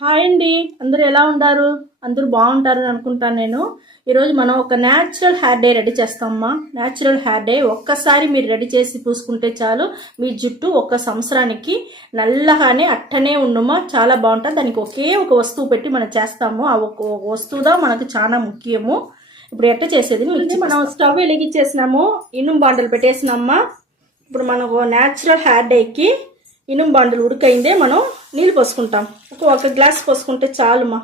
Hi అండి, అందరూ ఎలా ఉంటారు? అందరూ బాగుంటారని అనుకుంటాను. నేను ఈరోజు మనం ఒక న్యాచురల్ హెయిర్ డే రెడీ చేస్తామమ్మా. న్యాచురల్ హెయిర్ డే ఒక్కసారి మీరు రెడీ చేసి పూసుకుంటే చాలు, మీ జుట్టు ఒక సంవత్సరానికి నల్లగానే అట్టనే ఉండమా, చాలా బాగుంటుంది. దానికి ఒకే ఒక వస్తువు పెట్టి మనం చేస్తాము. ఆ ఒక వస్తువుదా మనకు చాలా ముఖ్యము. ఇప్పుడు ఎట్ట చేసేది మనం స్టవ్ వెలిగించేసినాము, ఇనుము బాండలు పెట్టేసినామా. ఇప్పుడు మనకు న్యాచురల్ హెయిర్ డేకి ఇనుము బాండలు ఉడికైందే మనం నీళ్ళు పోసుకుంటాం. ఒక గ్లాస్ పోసుకుంటే చాలుమా.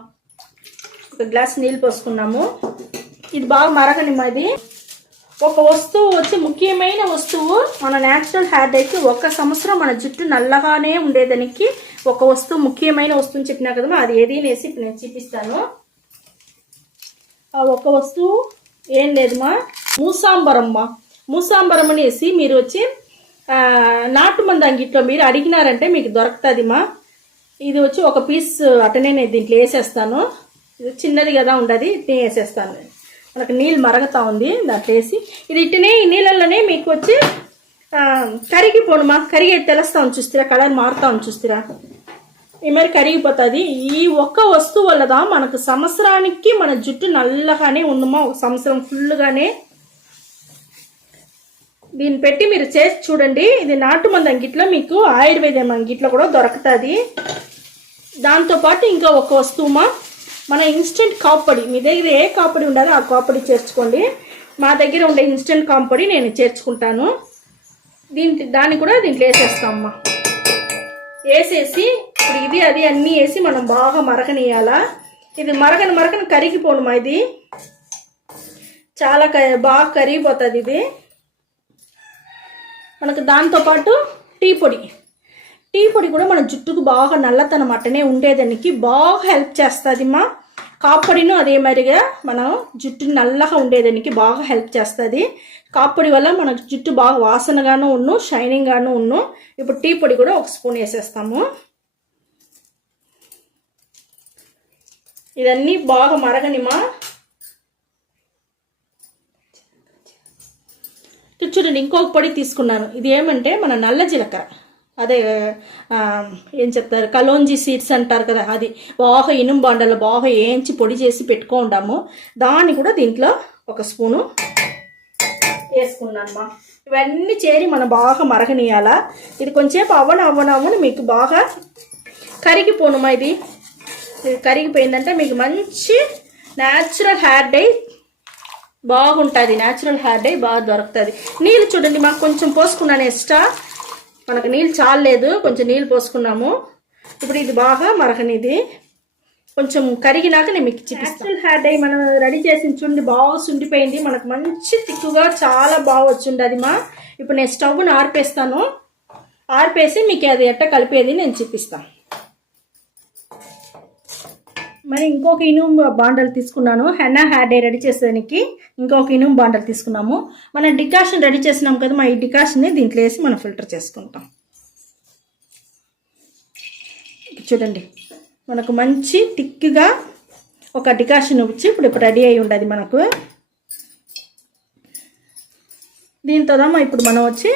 ఒక గ్లాస్ నీళ్ళు పోసుకున్నాము. ఇది బాగా మరగనిమ్మా. ఇది ఒక వస్తువు వచ్చి ముఖ్యమైన వస్తువు మన న్యాచురల్ హెయిర్ డేకి ఒక సంవత్సరం మన జుట్టు నల్లగానే ఉండేదానికి ఒక వస్తువు, ముఖ్యమైన వస్తువుని చెప్పినా కదమ్మా. అది ఏది అనేసి ఇప్పుడు నేను చూపిస్తాను. ఆ ఒక వస్తువు ఏం లేదమ్మా, మూసాంబరమ్మా. మూసాంబరం అనేసి మీరు వచ్చి నాటు మంది అంగిట్లో మీరు అడిగినారంటే మీకు దొరుకుతుందిమా. ఇది వచ్చి ఒక పీస్ అటనే నేను దీంట్లో వేసేస్తాను. ఇది చిన్నది కదా ఉండదు, ఇట్నే వేసేస్తాను. మనకు నీళ్ళు మరగతా ఉంది, దాంట్లో వేసి ఇది ఇట్టనే ఈ నీళ్ళల్లోనే మీకు వచ్చి కరిగిపోనుమా. కరిగే తెలుస్తామని చూస్తారా, కలర్ మారుతామని చూస్తారా, ఈ మరి కరిగిపోతుంది. ఈ ఒక్క వస్తువు వల్లదా మనకు సంవత్సరానికి మన జుట్టు నల్లగానే ఉందమ్మా. ఒక సంవత్సరం ఫుల్గానే దీన్ని పెట్టి మీరు చేసి చూడండి. ఇది నాటు మంది అంగిట్లో, మీకు ఆయుర్వేదం అంగిట్లో కూడా దొరుకుతుంది. దాంతోపాటు ఇంకా ఒక వస్తువుమా, మన ఇన్స్టెంట్ కాపొడి. మీ దగ్గర ఏ కాపొడి ఉండదో ఆ కాపొడి చేర్చుకోండి. మా దగ్గర ఉండే ఇన్స్టెంట్ కాపొడి నేను చేర్చుకుంటాను. దాన్ని కూడా దీంట్లో వేసేస్తామమ్మా. వేసేసి ఇప్పుడు ఇది అది అన్నీ వేసి మనం బాగా మరగనియాలా. ఇది మరగని కరిగిపోనుమా. ఇది చాలా బాగా కరిగిపోతుంది. ఇది మనకు దాంతోపాటు టీ పొడి కూడా మన జుట్టుకు బాగా నల్లతనం అట్టనే ఉండేదానికి బాగా హెల్ప్ చేస్తుంది మా. కాపొడిను అదే మరిగా మనం జుట్టు నల్లగా ఉండేదానికి బాగా హెల్ప్ చేస్తుంది. కాపొడి వల్ల మన జుట్టు బాగా వాసనగాను ఉన్ను, షైనింగ్గాను ఉన్ను. ఇప్పుడు టీ పొడి కూడా ఒక స్పూన్ వేసేస్తాము. ఇదన్నీ బాగా మరగనిమా. చూడండి, ఇంకొక పొడి తీసుకున్నాను. ఇది ఏమంటే మన నల్ల జీలకర్ర, అదే ఏం చెప్తారు, కలోంజీ సీడ్స్ అంటారు కదా, అది బాగా ఇనుము బాండలో బాగా వేయించి పొడి చేసి పెట్టుకుంటాము. దాన్ని కూడా దీంట్లో ఒక స్పూను వేసుకున్నానమ్మా. ఇవన్నీ చేరి మనం బాగా మరగనియాలా. ఇది కొంచెంసేపు అవ్వను మీకు బాగా కరిగిపోనుమా. ఇది కరిగిపోయిందంటే మీకు మంచి న్యాచురల్ హెయిర్ డై బాగుంటుంది. న్యాచురల్ హెయిర్ డై బాగా దొరుకుతుంది. నీళ్ళు చూడండి, మాకు కొంచెం పోసుకున్నాను ఎక్స్ట్రా. మనకు నీళ్ళు చాలలేదు, కొంచెం నీళ్ళు పోసుకున్నాము. ఇప్పుడు ఇది బాగా మరగనిది కొంచెం కరిగినాక నేను మీకు చూపిస్తాను. న్యాచురల్ హెయిర్ డై మనం రెడీ చేసి చూడండి, బాగా సుండిపోయింది. మనకు మంచి తిక్కుగా చాలా బాగా వచ్చింది అది మా. ఇప్పుడు నేను స్టవ్ను ఆర్పేస్తాను. ఆర్పేసి మీకు అది ఎట్ట కలిపేది నేను చూపిస్తాను. మరి ఇంకొక ఇనుము బాండలు తీసుకున్నాను. హెన్నా హెయిర్ డే రెడీ చేసేదానికి ఇంకొక ఇనుము బాండలు తీసుకున్నాము. మనం డికాషన్ రెడీ చేసినాం కదా, మా ఈ డికాషన్ని దీంట్లో వేసి మనం ఫిల్టర్ చేసుకుంటాం. చూడండి, మనకు మంచి టిక్గా ఒక డికాషన్ వచ్చి ఇప్పుడు రెడీ అయి ఉండదు మనకు. దీంతోదమ్మా ఇప్పుడు మనం వచ్చి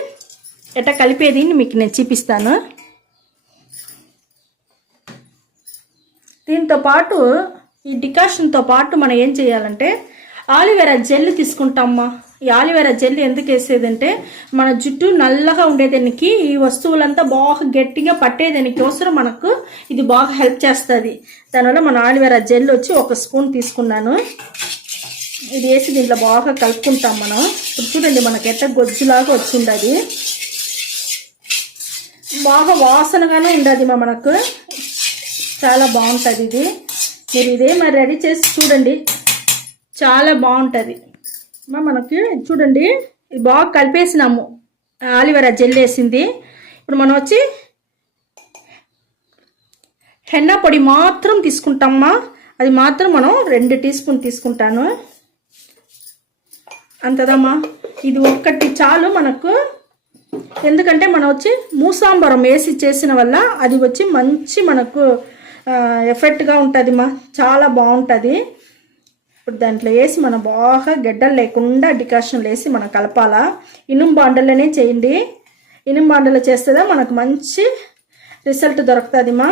ఎట్లా కలిపేది మీకు నేను చూపిస్తాను. దీంతో పాటు ఈ డికాషన్తో పాటు మనం ఏం చేయాలంటే ఆలివేరా జెల్ తీసుకుంటామమ్మా. ఈ ఆలివేరా జెల్ ఎందుకు వేసేదంటే మన జుట్టు నల్లగా ఉండేదానికి, ఈ వస్తువులంతా బాగా గట్టిగా పట్టేదానికి అవసరం మనకు ఇది బాగా హెల్ప్ చేస్తుంది. దానివల్ల మన ఆలివేరా జెల్ వచ్చి ఒక స్పూన్ తీసుకున్నాను. ఇది వేసి దీంట్లో బాగా కలుపుకుంటాం మనం. ఇప్పుడు చూడండి, మనకి ఎట్ట గొజ్జులాగా వచ్చింది. అది బాగా వాసనగానే ఉండదు మనకు, చాలా బాగుంటుంది. ఇది మీరు ఇదే మరి రెడీ చేసి చూడండి, చాలా బాగుంటుంది. మనకి చూడండి, ఇది బాగా కలిపేసినాము. ఆలివేరా జెల్ వేసింది. ఇప్పుడు మనం వచ్చి హెన్నా పొడి మాత్రం తీసుకుంటామమ్మా. అది మాత్రం మనం 2 టీ స్పూన్ తీసుకుంటాను. అంతదమ్మా, ఇది ఒక్కటి చాలు మనకు. ఎందుకంటే మనం వచ్చి మూసాంబరం వేసి చేసిన వల్ల అది వచ్చి మంచి మనకు ఎఫెక్ట్గా ఉంటుంది మా, చాలా బాగుంటుంది. ఇప్పుడు దాంట్లో వేసి మనం బాగా గడ్డలు లేకుండా డికాషన్ వేసి మనం కలపాలా. ఇనుము బాండల్లోనే చేయండి. ఇనుము బాండలో చేస్తే మనకు మంచి రిజల్ట్ దొరుకుతుంది మా.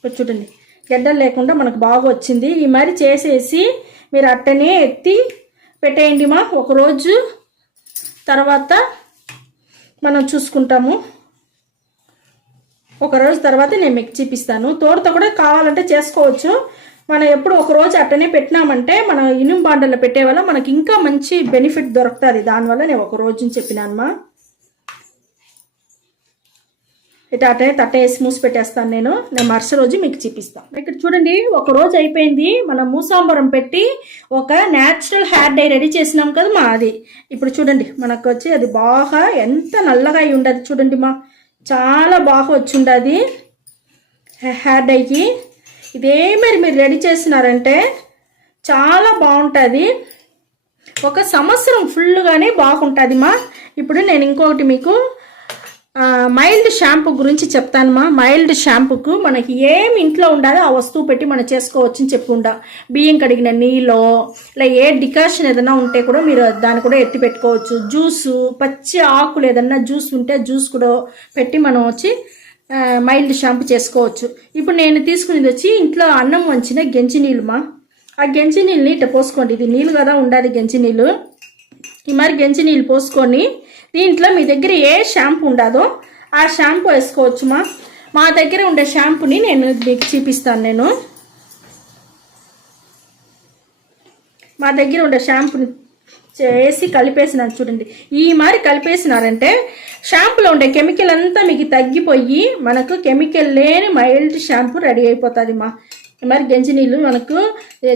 ఇప్పుడు చూడండి గడ్డలు లేకుండా మనకు బాగా వచ్చింది. ఈ మరి చేసేసి మీరు అట్టనే ఎత్తి పెట్టేయండి మా. ఒకరోజు తర్వాత మనం చూసుకుంటాము. ఒక రోజు తర్వాత నేను మీకు చూపిస్తాను. తోడుతో కూడా కావాలంటే చేసుకోవచ్చు. మనం ఎప్పుడు ఒక రోజు అట్టనే పెట్టినామంటే మనం ఇనుము బాండల్లో పెట్టే వల్ల మనకి ఇంకా మంచి బెనిఫిట్ దొరుకుతుంది. దానివల్ల నేను ఒక రోజు చెప్పినానమ్మా. ఇట్లా అట్టనే తట్ట వేసి మూసి పెట్టేస్తాను. నేను మరుసటి రోజు మీకు చూపిస్తాను. ఇక్కడ చూడండి ఒక రోజు అయిపోయింది. మనం మూసాంబరం పెట్టి ఒక న్యాచురల్ హెయిర్ డై రెడీ చేసినాం కదా మా. అది ఇప్పుడు చూడండి మనకు వచ్చి అది బాగా ఎంత నల్లగా అయి ఉండదు చూడండి మా. చాలా బాగా వచ్చి ఉండదు హెయిర్ డైకి. ఇదే మరి మీరు రెడీ చేసినారంటే చాలా బాగుంటుంది. ఒక సంవత్సరం ఫుల్గానే బాగుంటుంది మా. ఇప్పుడు నేను ఇంకొకటి మీకు మైల్డ్ షాంపూ గురించి చెప్తాను మా. మైల్డ్ షాంపూకు మనకి ఏం ఇంట్లో ఉండాలో ఆ వస్తువు పెట్టి మనం చేసుకోవచ్చు అని చెప్పుకుంటా. బియ్యం కడిగిన నీళ్ళు ఇలా ఏ డికాషన్ ఏదైనా ఉంటే కూడా మీరు దాన్ని కూడా ఎత్తి పెట్టుకోవచ్చు. జ్యూసు పచ్చి ఆకులు ఏదన్నా జ్యూస్ ఉంటే జ్యూస్ కూడా పెట్టి మనం వచ్చి మైల్డ్ షాంపూ చేసుకోవచ్చు. ఇప్పుడు నేను తీసుకునేది వచ్చి ఇంట్లో అన్నం వంచిన గెంజి నీళ్ళు మా. ఆ గెంజి నీళ్ళని ఇట్లా పోసుకోండి. ఇది నీళ్ళు కదా ఉండాలి గెంజి నీళ్ళు. ఈ మరి గెంజి నీళ్ళు పోసుకొని దీంట్లో మీ దగ్గర ఏ షాంపూ ఉండదో ఆ షాంపూ వేసుకోవచ్చు మా. మా దగ్గర ఉండే షాంపూని నేను మీకు చూపిస్తాను. మా దగ్గర ఉండే షాంపూని వేసి కలిపేసినాను చూడండి. ఈ మరి కలిపేసినారంటే షాంపూలో ఉండే కెమికల్ అంతా మీకు తగ్గిపోయి మనకు కెమికల్ లేని మైల్డ్ షాంపూ రెడీ అయిపోతుంది మా. మరి గంజి నీళ్ళు మనకు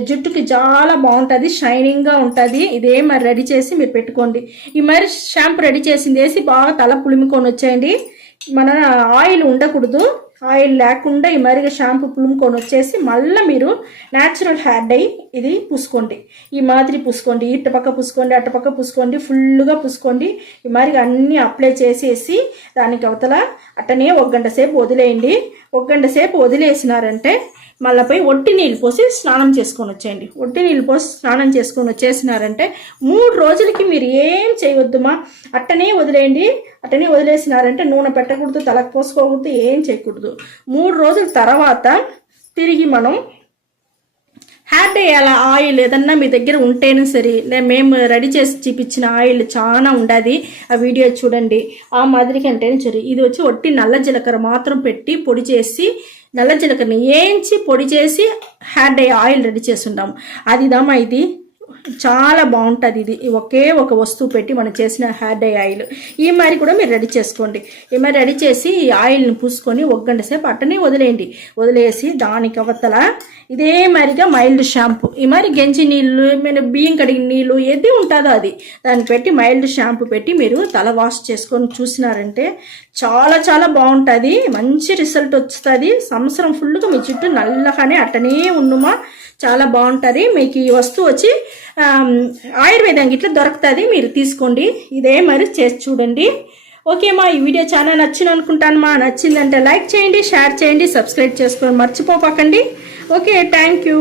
జుట్టుకి చాలా బాగుంటుంది, షైనింగ్గా ఉంటుంది. ఇదే మరి రెడీ చేసి మీరు పెట్టుకోండి. ఈ మరి షాంపూ రెడీ చేసింది వేసి బాగా తల పులిముకొని వచ్చేయండి. మన ఆయిల్ ఉండకూడదు. ఆయిల్ లేకుండా ఈ మరిగా షాంపూ పులుముకొని వచ్చేసి మళ్ళీ మీరు న్యాచురల్ హెయిర్ డై ఇది పూసుకోండి. ఈ మాదిరి పూసుకోండి. ఇటు పక్క పూసుకోండి, అటు పక్క పూసుకోండి, ఫుల్గా పూసుకోండి. ఈ మరిగా అన్నీ అప్లై చేసేసి దానికి అవతల అట్టనే 1 గంట సేపు వదిలేయండి. 1 గంట సేపు వదిలేసినారంటే మళ్ళీ పోయి ఒట్టి నీళ్ళు పోసి స్నానం చేసుకొని వచ్చేయండి. ఒట్టి నీళ్ళు పోసి స్నానం చేసుకొని వచ్చేసినారంటే 3 రోజులకి మీరు ఏం చేయవద్దుమా. అట్టనే వదిలేయండి. అట్టనే వదిలేసినారంటే నూనె పెట్టకూడదు, తలకు పోసుకోకూడదు, ఏం చేయకూడదు. 3 రోజుల తర్వాత తిరిగి మనం హెయిర్ డై అలా ఆయిల్ ఏదన్నా మీ దగ్గర ఉంటేనే సరే, మేము రెడీ చేసి చూపించిన ఆయిల్ చాలా ఉండదు. ఆ వీడియో చూడండి. ఆ మాదిరికి అంటేనే సరే. ఇది వచ్చి ఒట్టి నల్ల జీలకర్ర మాత్రం పెట్టి పొడి చేసి నల్ల జీలకర్రని వేయించి పొడి చేసి హెయిర్ డై ఆయిల్ రెడీ చేసి ఉంటాము. అది దమ్మా ఇది చాలా బాగుంటుంది. ఇది ఒకే ఒక వస్తువు పెట్టి మనం చేసిన హెయిర్ డై ఆయిల్. ఈ మరి కూడా మీరు రెడీ చేసుకోండి. ఈ మరి రెడీ చేసి ఈ ఆయిల్ని పూసుకొని 1 గంట సేపు అట్టనే వదిలేయండి. వదిలేసి దానికి అవతల ఇదే మరిగా మైల్డ్ షాంపూ, ఈ మరి గెంజి నీళ్ళు, మన బియ్యం కడిగిన నీళ్ళు ఏది ఉంటుందో అది దాన్ని పెట్టి మైల్డ్ షాంపూ పెట్టి మీరు తల వాష్ చేసుకొని చూసినారంటే చాలా చాలా బాగుంటుంది. మంచి రిజల్ట్ వస్తుంది. సంవత్సరం ఫుల్గా మీ చుట్టూ నల్లగానే అట్టనే ఉన్నమా. చాలా బాగుంటుంది. మీకు ఈ వస్తువు వచ్చి ఆయుర్వేదం ఇట్లా దొరుకుతుంది. మీరు తీసుకోండి. ఇదే మరి చేసి చూడండి. ఓకేమా. ఈ వీడియో చాలా నచ్చింది అనుకుంటాను మా. నచ్చిందంటే లైక్ చేయండి, షేర్ చేయండి, సబ్స్క్రైబ్ చేసుకొని మర్చిపోకండి. Okay, thank you.